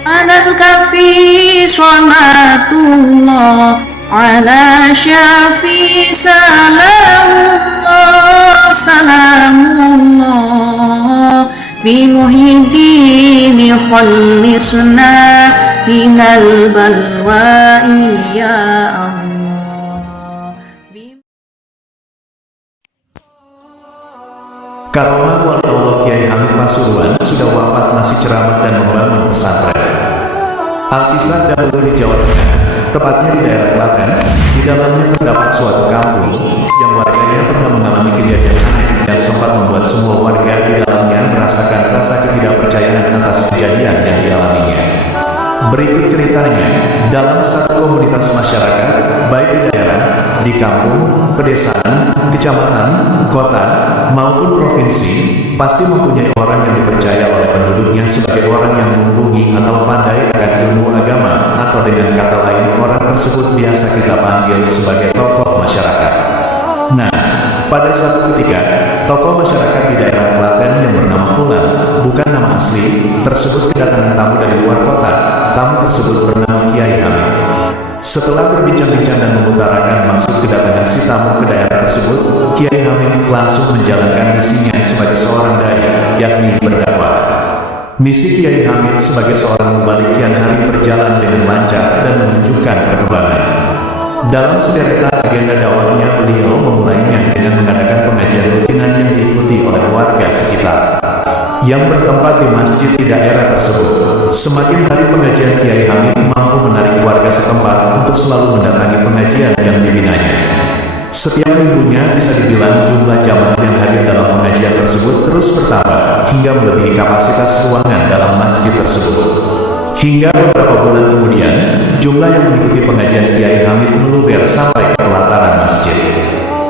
Al-Kafi Salatullah ala syafi salamullah salamullah bimuhyiddin khallisna minal balwa ya Allah. Karomah wali Allah Kiai Hamid Pasuruan sudah wafat masih ceramah dan membangun pesantren. Alkisah dahulu di Jawa Tengah, tepatnya di daerah Klaten. Di dalamnya terdapat suatu kampung yang warganya pernah mengalami kejadian aneh yang sempat membuat semua warga di dalamnya merasakan rasa ketidakpercayaan atas kejadian yang dialaminya. Berikut ceritanya, dalam satu komunitas masyarakat, baik di daerah, di kampung, pedesaan, kecamatan, kota, maupun provinsi, pasti mempunyai orang yang dipercaya oleh penduduknya sebagai orang yang mumpuni atau pandai akan ilmu agama, atau dengan kata lain, orang tersebut biasa kita panggil sebagai tokoh masyarakat. Nah, pada suatu ketika, tokoh masyarakat di daerah Klaten yang bernama Fulan, bukan nama asli, tersebut kedatangan tamu dari luar kota. Tamu tersebut bernama Kiai Hamid. Setelah berbincang-bincang dan mengutarakan maksud kedatangan si tamu ke daerah tersebut, Kiai Hamid langsung menjalankan misinya sebagai seorang dai, yakni berdakwah. Misi Kiai Hamid sebagai seorang mubalik kian hari berjalan dengan lancar dan menunjukkan perkembangan. Dalam sederetan agenda dakwahnya, beliau memulainya dengan mengadakan pengajian rutinan yang diikuti oleh warga sekitar yang bertempat di masjid di daerah tersebut. Semakin hari pengajian Kiai Hamid mampu menarik warga setempat untuk selalu mendatangi pengajian yang dibinanya. Setiap minggunya bisa dibilang jumlah jamaah yang hadir dalam pengajian tersebut terus bertambah hingga melebihi kapasitas ruangan dalam masjid tersebut. Hingga beberapa bulan kemudian, jumlah yang mengikuti pengajian Kiai Hamid meluber sampai ke pelataran masjid.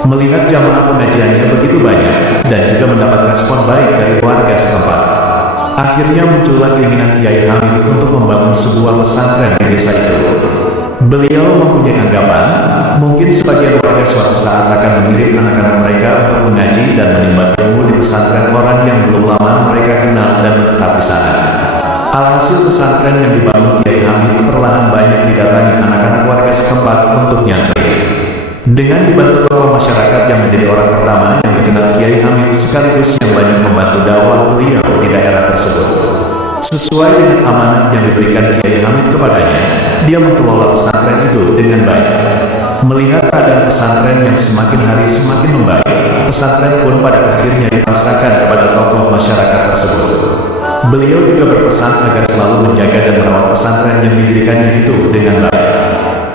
Melihat jamaah pengajiannya begitu banyak dan juga mendapat respon baik dari warga setempat, akhirnya muncullah keinginan Kiai Hamid untuk membangun sebuah pesantren di desa itu. Beliau mempunyai anggapan, mungkin sebagian warga suatu saat akan mengirim anak-anak mereka untuk mengaji dan menimba ilmu di pesantren orang yang belum lama mereka kenal dan menetap di sana. Alhasil pesantren yang dibangun Kiai Hamid perlahan banyak didatangi anak-anak warga setempat untuk nyantri. Dengan dibantu tokoh masyarakat yang menjadi orang pertama yang dikenal Kiai Hamid sekaligus yang banyak membantu dakwah beliau di daerah tersebut. Sesuai dengan amanat yang diberikan Kiai Hamid kepadanya, dia mengelola pesantren itu dengan baik. Melihat keadaan pesantren yang semakin hari semakin membaik, pesantren pun pada akhirnya dipasrahkan kepada tokoh masyarakat tersebut. Beliau juga berpesan agar selalu menjaga dan merawat pesantren yang didirikannya itu dengan baik.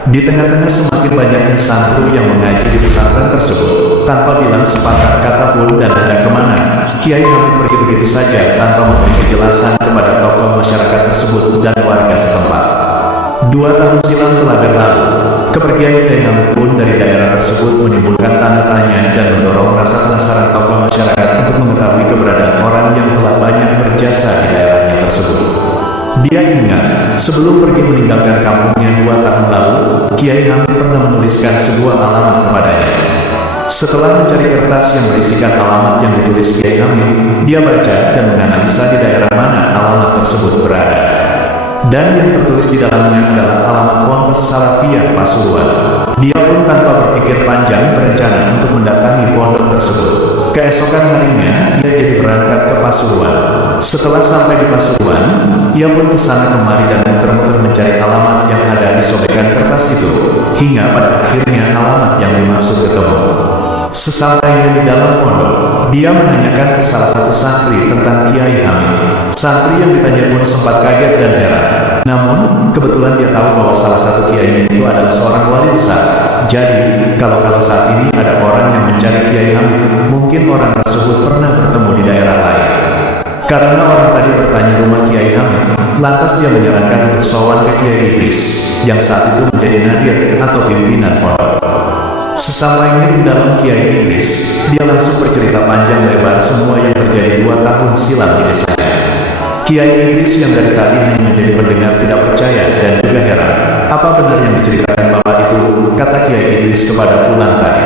Di tengah-tengah semakin banyaknya santri yang mengaji di pesantren tersebut, tanpa bilang sepatah kata pun dan hendak kemana, Kiai Hamid pergi begitu saja tanpa memberi kejelasan kepada tokoh masyarakat tersebut dan warga setempat. 2 tahun silam telah berlalu, kepergian Kiai Hamid pun dari daerah tersebut menimbulkan tanda tanya dan mendorong rasa penasaran tokoh masyarakat untuk mengetahui keberadaan orang yang telah banyak berjasa di daerahnya tersebut. Dia ingat, sebelum pergi meninggalkan kampungnya 2 tahun lalu, Kiai Hamid pernah menuliskan sebuah alamat kepadanya. Setelah mencari kertas yang berisikan alamat yang ditulis Kiai Hamid, dia baca dan menganalisa di daerah mana alamat tersebut berada. Dan yang tertulis di dalamnya adalah alamat Ponpes Salafiyah Pasuruan. Dia pun tanpa berpikir panjang berencana untuk mendatangi pondok tersebut. Keesokan harinya, ia jadi berangkat ke Pasuruan. Setelah sampai di Pasuruan, ia pun kesana kemari dan muter-muter mencari alamat yang ada di sobekan kertas itu, hingga pada akhirnya alamat yang dimaksud ketemu. Sesampainya di dalam pondok, dia menanyakan ke salah satu santri tentang Kiai Hamid. Santri yang ditanya pun sempat kaget dan heran. Namun, kebetulan dia tahu bahwa salah satu kiainya itu adalah seorang wali besar. Jadi, kalau saat ini ada orang yang mencari Kiai Hamid, mungkin orang tersebut pernah bertemu di daerah lain. Karena orang tadi bertanya rumah Kiai Hamid, lantas dia menyarankan untuk sowan ke Kiai Idris, yang saat itu menjadi nadir atau pimpinan pondok. Sesampainya di dalam Kiai Idris, dia langsung bercerita panjang lebar semua yang terjadi 2 tahun silam di desanya. Kiai Idris yang dari tadi hanya menjadi pendengar tidak percaya dan juga heran. Apa benar yang diceritakan bapak itu? Kata Kiai Idris kepada Fulan tadi.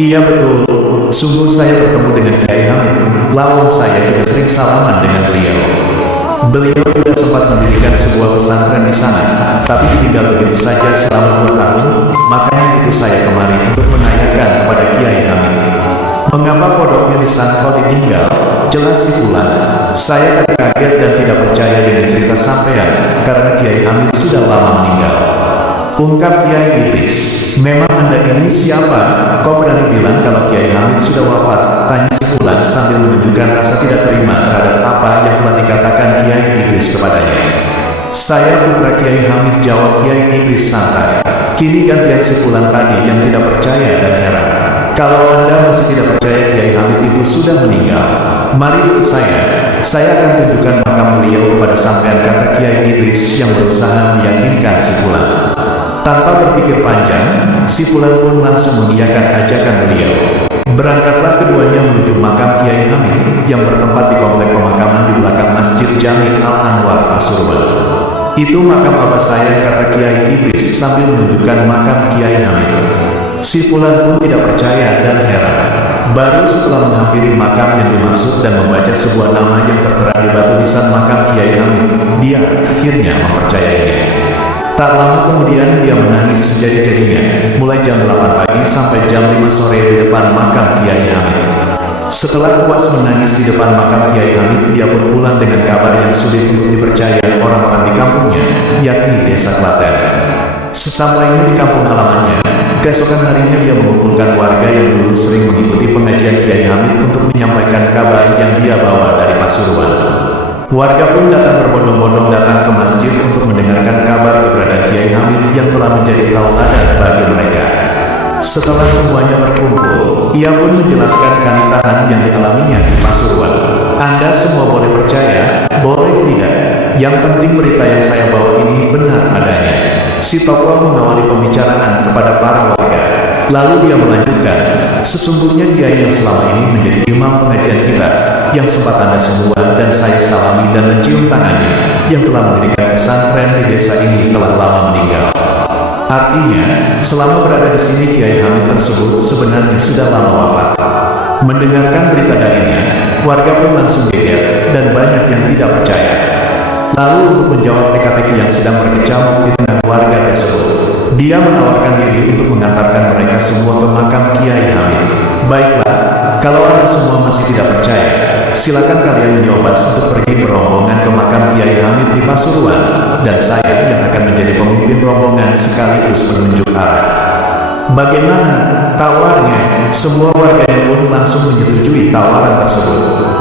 Iya betul, sungguh saya bertemu dengan Kiai Hamid. Lawang saya juga sering salaman dengan beliau. Beliau juga sempat mendirikan sebuah pesantren di sana, tapi ditinggal begitu saja selama 2 tahun. Makanya itu saya kemari untuk menanyakan kepada Kiai Hamid, mengapa pondoknya di Sangkau ditinggal? Jelas si Fulan. Saya tadi kaget dan tidak percaya dengan cerita sampean, karena Kiai Hamid sudah lama meninggal. Ungkap Kiai Idris, memang Anda ini siapa? Kau berani bilang kalau Kiai Hamid sudah wafat? Tanya si Fulan sambil menunjukkan rasa tidak terima terhadap apa yang telah dikatakan Kiai Idris kepadanya. Saya putra Kiai Hamid, jawab Kiai Idris santai. Kini gantian si Fulan tadi yang tidak percaya dan heran. Kalau Anda masih tidak percaya Kiai Hamid itu sudah meninggal, mari ikut saya akan tunjukkan makam beliau kepada sampean, kata Kiai Idris yang berusaha meyakinkan si Fulan. Tanpa berpikir panjang, si Fulan pun langsung mengiyakan ajakan beliau. Berangkatlah keduanya menuju makam Kiai Hamid yang bertempat di komplek pemakaman di belakang Masjid Jami Al-Anwar, Pasuruan. Itu makam abah saya, kata Kiai Idris sambil menunjukkan makam Kiai Hamid. Si Fulan pun tidak percaya dan heran. Baru setelah menghampiri makam yang dimaksud dan membaca sebuah nama yang tertera di batu nisan makam Kiai Hamid, dia akhirnya mempercayainya. Tak lama kemudian dia menangis sejadi-jadinya, mulai jam 8 pagi sampai jam 5 sore di depan makam Kiai Hamid. Setelah puas menangis di depan makam Kiai Hamid, dia pun pulang dengan kabar yang sulit untuk dipercaya orang-orang di kampungnya, yakni Desa Klaten. Sesampainya di kampung halamannya, keesokan harinya dia mengumpulkan warga yang dulu sering mengikuti pengajian Kiai Hamid untuk menyampaikan kabar yang dia bawa dari Pasuruan. Warga pun datang berbondong-bondong datang ke masjid untuk mendengarkan kabar keberadaan Kiai Hamid yang telah menjadi tauladan bagi mereka. Setelah semuanya berkumpul, ia pun menjelaskan kanitahan yang dialaminya di Pasuruan. Anda semua boleh percaya, boleh tidak. Yang penting berita yang saya bawa ini benar adanya. Si tokoh mengawali pembicaraan kepada para warga. Lalu dia melanjutkan, sesungguhnya Kiai yang selama ini menjadi imam pengajian kita, yang sempat Anda semua dan saya salami dan mencium tangannya, yang telah mendirikan pesantren di desa ini telah lama meninggal. Artinya, selama berada di sini Kiai Hamid tersebut sebenarnya sudah lama wafat. Mendengarkan berita darinya, warga pun langsung geger dan banyak yang tidak percaya. Lalu untuk menjawab teka-teki yang sedang berkecamuk di tengah warga tersebut, dia menawarkan diri untuk mengantarkan mereka semua ke makam Kiai Hamid. Baiklah, kalau Anda semua masih tidak percaya, silakan kalian menyobas untuk pergi berombongan ke makam Kiai Hamid di Pasuruan, dan saya yang akan menjadi pemimpin rombongan sekaligus penunjuk arah. Bagaimana tawarnya? Semua warganya pun langsung menyetujui tawaran tersebut.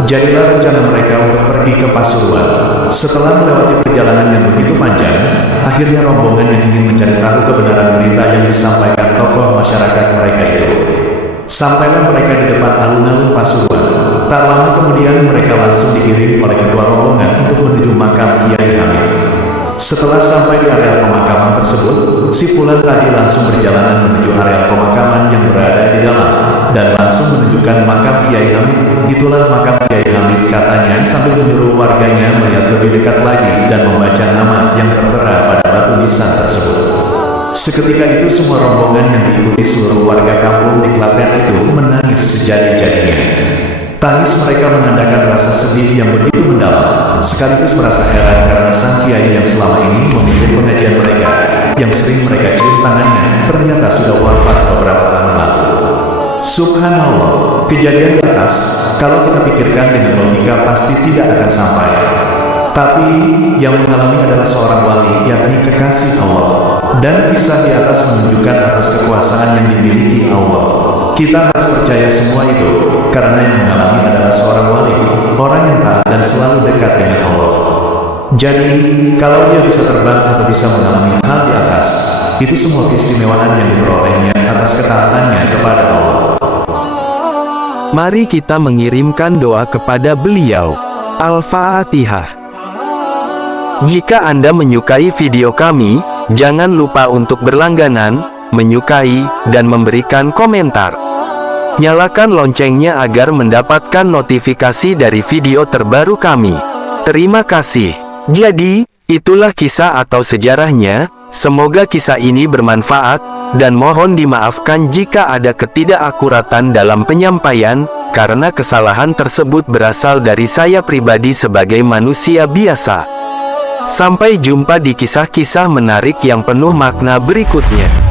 Jadilah rencana mereka untuk pergi ke Pasuruan. Setelah melewati perjalanan yang begitu panjang, akhirnya rombongan yang ingin mencari tahu kebenaran berita yang disampaikan tokoh masyarakat mereka itu. Sampailah mereka di depan alun-alun Pasuruan. Tak lama kemudian mereka langsung dikirim oleh ketua rombongan untuk menuju makam Kiai Hamid. Setelah sampai di area pemakaman tersebut, si Fulan tadi langsung berjalanan menuju area pemakaman yang berada di dalam, dan langsung menunjukkan makam Kiai Hamid. Itulah makam Kiai Hamid, katanya sambil menyuruh warganya melihat lebih dekat lagi dan membaca nama yang tertera pada batu nisan tersebut. Seketika itu semua rombongan yang diikuti seluruh warga kampung di Klaten itu menangis sejadi-jadinya. Tangis mereka menandakan rasa sedih yang begitu mendalam, sekaligus merasa heran karena sang kiai yang selama ini memimpin pengajian mereka, yang sering mereka cium tangannya, ternyata sudah wafat beberapa tahun lalu. Subhanallah, kejadian di atas, kalau kita pikirkan dengan logika pasti tidak akan sampai. Tapi, yang mengalami adalah seorang wali, yakni kekasih Allah. Dan kisah di atas menunjukkan atas kekuasaan yang dimiliki Allah. Kita harus percaya semua itu, karena yang mengalami adalah seorang wali, orang yang taat dan selalu dekat dengan Allah. Jadi, kalau dia bisa terbang atau bisa mengalami hal di atas, itu semua keistimewaan yang diperolehnya atas ketaatannya kepada Allah. Mari kita mengirimkan doa kepada beliau. Al-Fatihah. Jika Anda menyukai video kami, jangan lupa untuk berlangganan, menyukai, dan memberikan komentar. Nyalakan loncengnya agar mendapatkan notifikasi dari video terbaru kami. Terima kasih. Jadi, itulah kisah atau sejarahnya. Semoga kisah ini bermanfaat, dan mohon dimaafkan jika ada ketidakakuratan dalam penyampaian. karena kesalahan tersebut berasal dari saya pribadi sebagai manusia biasa. Sampai jumpa di kisah-kisah menarik yang penuh makna berikutnya.